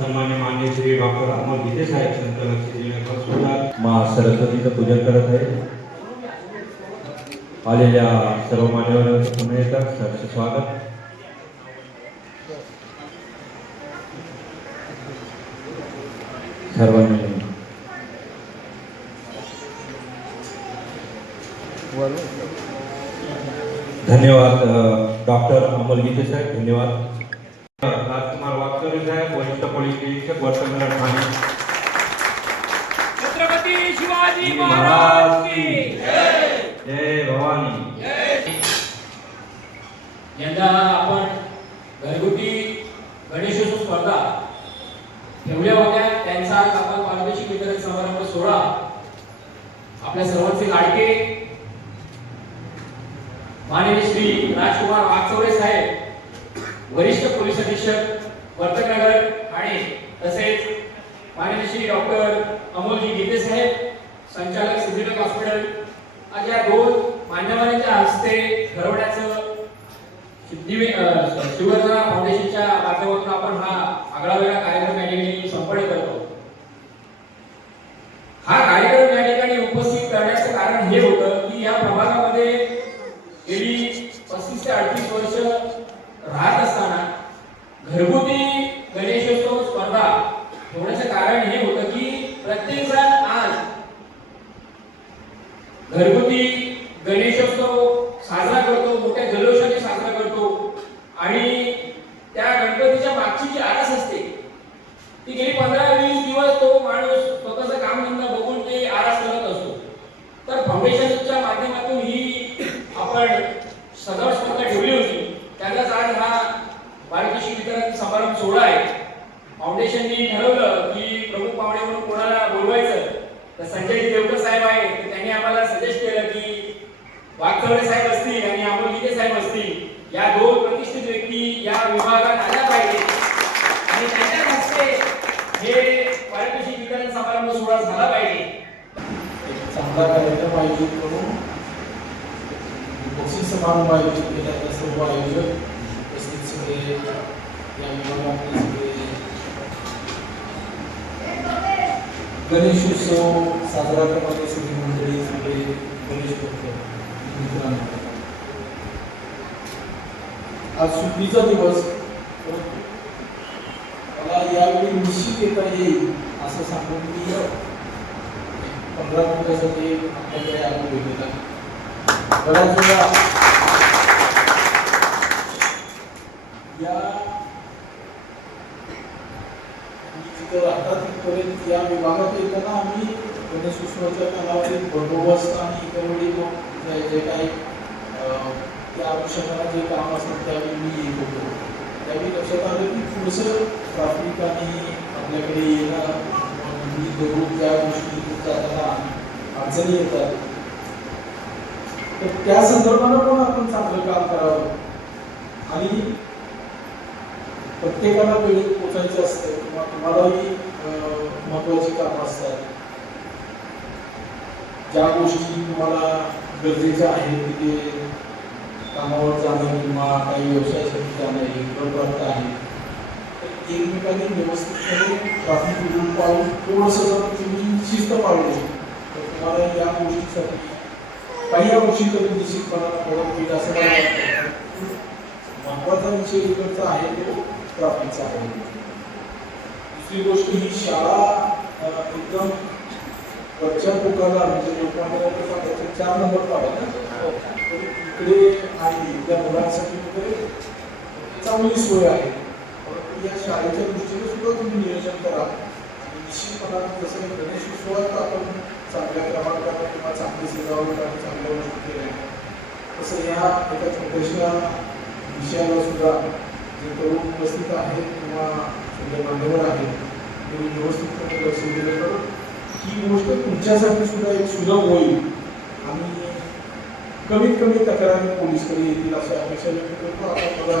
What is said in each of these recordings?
सन्मान्य मान्य श्री डॉक्टर अमर गीते साहेब संचालक श्रीनगर सुद्धा मा सरस्वतीचं पूजन करत आहे. आलेल्या सर्व मान्यवरांचं पुन्हा येतात सहर्ष स्वागत. सर्वांनी धन्यवाद डॉक्टर अमोल गीते साहेब धन्यवाद राजकुमार वागचोरे साहेब वरिष्ठ पोलीस निरीक्षक वर्तनगर ठाणे छत्रपती शिवाजी श्री महाराज की जय भवानी. यंदा आपण घरगुती गणेशोत्सव स्पर्धा ठेवल्या होत्या. त्यांचा आज आपण पारितोषिक वितरण समारंभ सोहळा. आपल्या सर्वांचे लाडके माननीय श्री राजकुमार वागचौरे साहेब वरिष्ठ पोलीस अधीक्षक वर्तकनगर ठाणे तसेच माननीय श्री डॉक्टर अमोलजी गीते साहेब संचालक या दोन मान्यवरांच्या हस्ते घडवण्याचं सिद्धी फाउंडेशनच्या माध्यमातून आपण हा आगळा वेगळा कार्यक्रम या ठिकाणी संपन्न करतो हा कार्यक्रम या ठिकाणी उपस्थित करण्याचं कारण हे होतं की या प्रभागामध्ये गेली पस्तीस ते अडतीस वर्ष राहत असताना घरगुती गणेशोत्सव स्पर्धा ठेवण्याचं कारण हे होतं की प्रत्येक जण आज घरगुती गणेशोत्सव साजरा करतो मोठ्या जल्लोषाने साजरा करतो आणि त्या गणपतीच्या मागची जी आरास असते ती गेली पंधरा वीस दिवस तो माणूस स्वतःचं काम धंदा बघून ते आरास करत असतो तर फाउंडेशनच्या माध्यमातून ही आपण सजावट स्पर्धा ठेवली होती त्याचाच आज हा बालकृषी वितरण समारंभ सोहळा आहे फाउंडेशननी ठरवलं की प्रमुख पाहुणे म्हणून कोणाला बोलवायचं तर संजय देवकर साहेब आहे तर त्यांनी आम्हाला सजेस्ट केलं की वागचौरे साहेब असतील आणि अमोल गीते साहेब असतील या दोन प्रतिष्ठित व्यक्ती या विभागात आल्या पाहिजे आणि त्यांच्या हस्ते हे त्यांचा समारंभ सोहळा झाला पाहिजे. चांगला कार्यक्रम आयोजित करून बक्षीस समारंभ आयोजित केला. त्या सर्व आयोजक तसेच सगळे या विभागातले सगळे. गणेशोत्सव साजरा करणारे सगळी मंडळी सगळे गणेश भक्त मित्रांनो. आज सुट्टीचा दिवस. मला यावेळी निश्चित येता येईल. असं सांगून मी पंधरा मिनिटासाठी आपल्याकडे आलो भेटलेला बऱ्याच वेळा या जिथं राहतात तिथपर्यंत या विभागात येताना आम्ही गणेशोत्सवाच्या कालावधीत बंदोबस्त आणि इतर वेळी मग जे काही त्या अनुषंगाने जे काम असतात त्यावेळी मी येत होतो त्यावेळी लक्षात आलं की थोडंसं ट्रॅफिक आणि देऊ त्या गोष्टी त्यांना अडचणी येतात. तर त्या संदर्भानं पण आपण चांगलं काम करावं. आणि प्रत्येकाला वेळेत पोचायचं असतं किंवा तुम्हालाही अं, कामं असतात. ज्या गोष्टी तुम्हाला गरजेच्या आहेत तिथे कामावर जाणं किंवा काही व्यवसायासाठी जाणं हे बरोबर आहे. एकमेकांनी व्यवस्थितपणे ट्रॅफिक रूल पाळून थोडंसं जर तुम्ही शिस्त पाळली तर तुम्हाला या गोष्टीसाठी काही या गोष्टी तर निश्चितपणा मदत होईल असं मला वाटतं महत्त्वाचा विषय इकडचा आहे तो ट्राफिकचा आहे. दुसरी गोष्ट ही शाळा एकदम वरच्या टोकाला म्हणजे लोकांना चार नंबर पाडायला तर इकडे आहे त्या मुलांसाठी वगैरे चांगली सोय आहे. या शाळेच्या दृष्टीने सुद्धा तुम्ही नियोजन करा. आणि निश्चितपणाने जसं गणेशोत्सवात आपण चांगल्या क्रमांकाने किंवा चांगली सजावट आणि चांगल्या गोष्टी केल्या. तसं या एका छोट्याशा विषयाला सुद्धा जे तरुण उपस्थित आहेत किंवा सगळे मान्यवर आहेत तुम्ही व्यवस्थितपणे लक्ष दिलं तर ही गोष्ट तुमच्यासाठी सुद्धा एक सुलभ होईल. आणि कमीत कमी तक्रारी पोलीसकडे येतील अशा अपेक्षा व्यक्त करतो. आता मला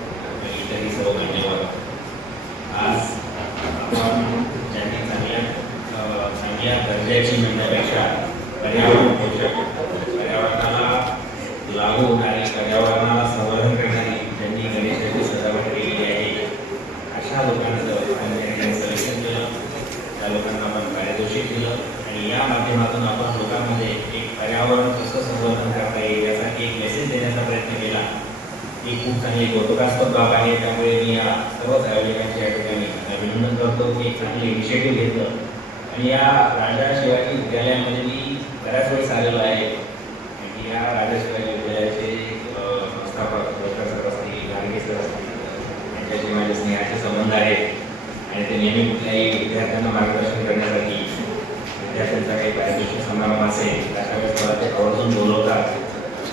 शेतकरी सर्व मान्यवर आज आपण ज्यांनी चांगल्या चांगल्या दर्जाची म्हणण्यापेक्षा पर्यावरण पोषक पर्यावरणाला लागू होणारी पर्यावरणाला संवर्धन करणारी ज्यांनी गणेशाची सजावट केलेली आहे अशा लोकांना जवळ सलेक्शन केलं त्या लोकांना आपण पारितोषिक दिलं आणि या माध्यमातून आपण लोकांमध्ये एक पर्यावरण कसं संवर्धन करता येईल यासाठी एक मेसेज देण्याचा प्रयत्न केला. ही खूप चांगली कौतुकास्पद बाब आहे त्यामुळे मी या सर्वच आयोजकांच्या या ठिकाणी अभिनंदन करतो की एक चांगलं इनिशिएटिव्ह घेतलं. आणि या राजा शिवाजी विद्यालयामध्ये मी बऱ्याच वेळेस आलेलो आहे. आणि या राजा शिवाजी विद्यालयाचे संस्थापक डॉक्टर सर असतील गाडगे सर असतील त्यांच्याशी माझे स्नेहाचे संबंध आहेत. आणि ते नेहमी कुठल्याही विद्यार्थ्यांना मार्गदर्शन करण्यासाठी विद्यार्थ्यांचा काही पारितोषिक समारंभ असेल अशा वेळेस मला ते आवर्जून बोलवतात.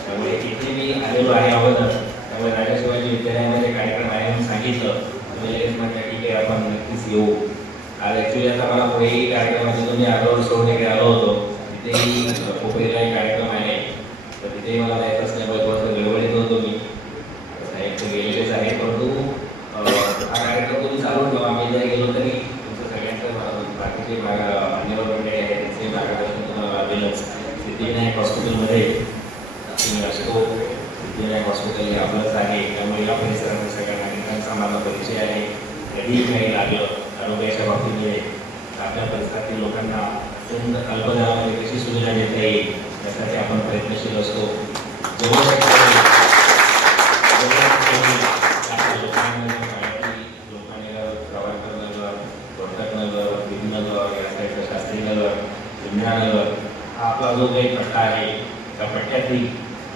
त्यामुळे इथे मी आलेलो आहे अगोदर. त्यामुळे राजा शिवाजी विद्यालयामध्ये कार्यक्रम आहे म्हणून सांगितलं. तुम्ही लगेच म्हटलं ठीक आहे आपण नक्कीच येऊ. आज ॲक्च्युली आता मला पुढेही कार्यक्रमाचे तुम्ही आगोदर सोडून इकडे आलो होतो. तिथेही पोखरीला एक कार्यक्रम आहे तर तिथेही मला जायचं असल्यामुळे थोडंसं गडबडीत होतो मी साहेब तर गेलेलेच आहे परंतु अं, हा कार्यक्रम तुम्ही चालू ठेवा आम्ही जरी गेलो तरी तुमचं सगळ्यांचं अं, बाकीचे भाग मान्यवर मंडळी आहेत त्यांचे मार्गदर्शन तुम्हाला लाभेलच सिद्धिविनायक हॉस्पिटलमध्ये तुम्ही असतो सिद्धिविनायक हॉस्पिटल हे आपलंच आहे. त्यामुळे या परिसरामध्ये सगळ्या नागरिकांचा मला परिचय आहे. कधीही काही लागलं आरोग्याच्या बाबतीमध्ये आपल्या परिसरातील लोकांना अत्यंत अल्पदरामध्ये कशी सुविधा देता येईल यासाठी आपण प्रयत्नशील असतो. जेव्हा शक्य हा आपला जो काही पट्टा आहे त्या पट्ट्यातील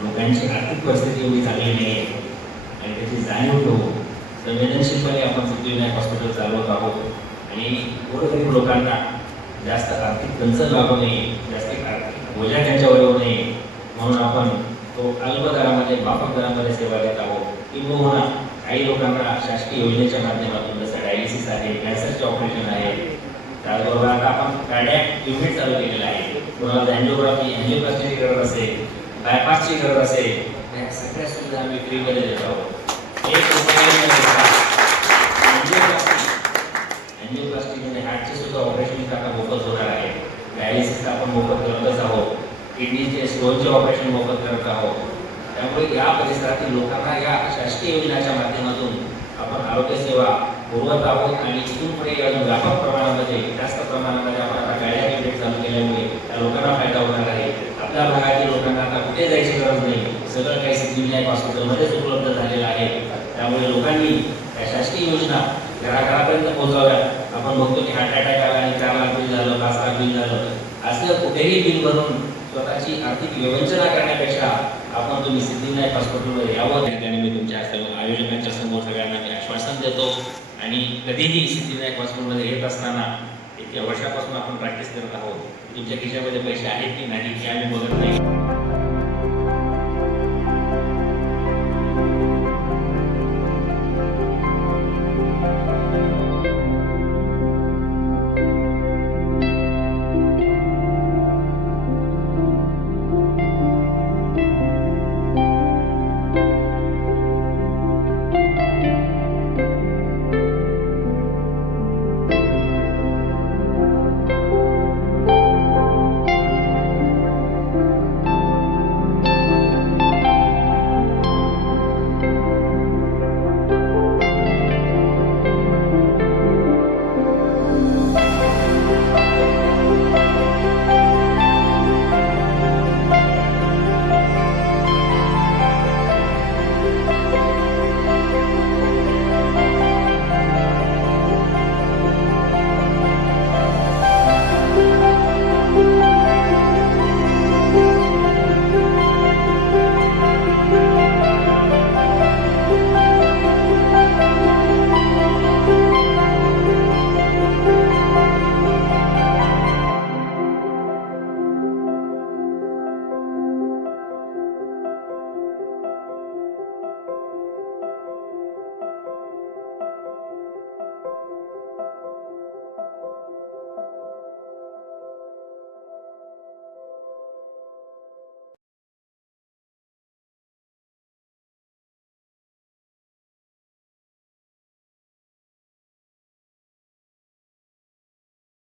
लोकांची आर्थिक परिस्थिती एवढी चांगली नाही आहे आणि त्याची जाणीव ठेवून संवेदनशीलपणे आपण सिद्धिविनायक हॉस्पिटल चालवत आहोत आणि गोरगरीब लोकांना जास्त आर्थिक टंचन लागू नये जास्त आर्थिक बोजा त्यांच्यावर येऊ नये म्हणून आपण तो अल्प दरामध्ये माफक दरामध्ये सेवा देत आहोत किंबहुना काही लोकांना शासकीय योजनेच्या माध्यमातून जसं डायलिसिस आहे कॅन्सरचे ऑपरेशन आहे त्याचबरोबर आता आपण कार्डॅक युनिट चालू केलेलं आहे कोणाला अँजिओग्राफी अँजिओप्लास्टीची गरज असेल बायपासची गरज असेल या सगळ्या सुविधा आम्ही फ्रीमध्ये देत आहोत एक रुपयाही न घेता अँजिओप्लास्टी अँजिओप्लास्टी म्हणजे हार्टचे सुद्धा ऑपरेशन आता मोफत होणार आहे डायलिसिस आपण मोफत करतच आहोत किडनीचे स्टोनचे ऑपरेशन मोफत करत आहोत त्यामुळे या परिसरातील लोकांना या शासकीय योजनाच्या माध्यमातून आपण आरोग्य सेवा पुरवत आहोत आणि इथून पुढे अजून व्यापक प्रमाणामध्ये जास्त प्रमाणामध्ये आपण आता गाड्या चालू केल्यामुळे त्या लोकांना फायदा होणार आहे आपल्या भागातील लोकांना आता कुठे जायची गरज नाही. सगळं काही सिद्धिविनायक हॉस्पिटलमध्येच उपलब्ध झालेलं आहे. त्यामुळे लोकांनी या शासकीय योजना घराघरापर्यंत पोहोचाव्या आपण बघतो की हार्ट अटॅक आला आणि चार लाख बिल झालं पाच लाख बिल झालं. असं कुठेही बिल भरून स्वतःची आर्थिक विवंचना करण्यापेक्षा आपण तुम्ही सिद्धिविनायक हॉस्पिटलवर यावं. त्याने मी तुमच्या सर्व आयोजकांच्या समोर सगळ्यांना मी आश्वासन देतो. आणि कधीही सिद्धिविनायक हॉस्पिटलमध्ये येत असताना या वर्षापासून आपण प्रॅक्टिस करत आहोत. तुमच्या खिशामध्ये पैसे आहेत की नाही हे आम्ही बघत नाही.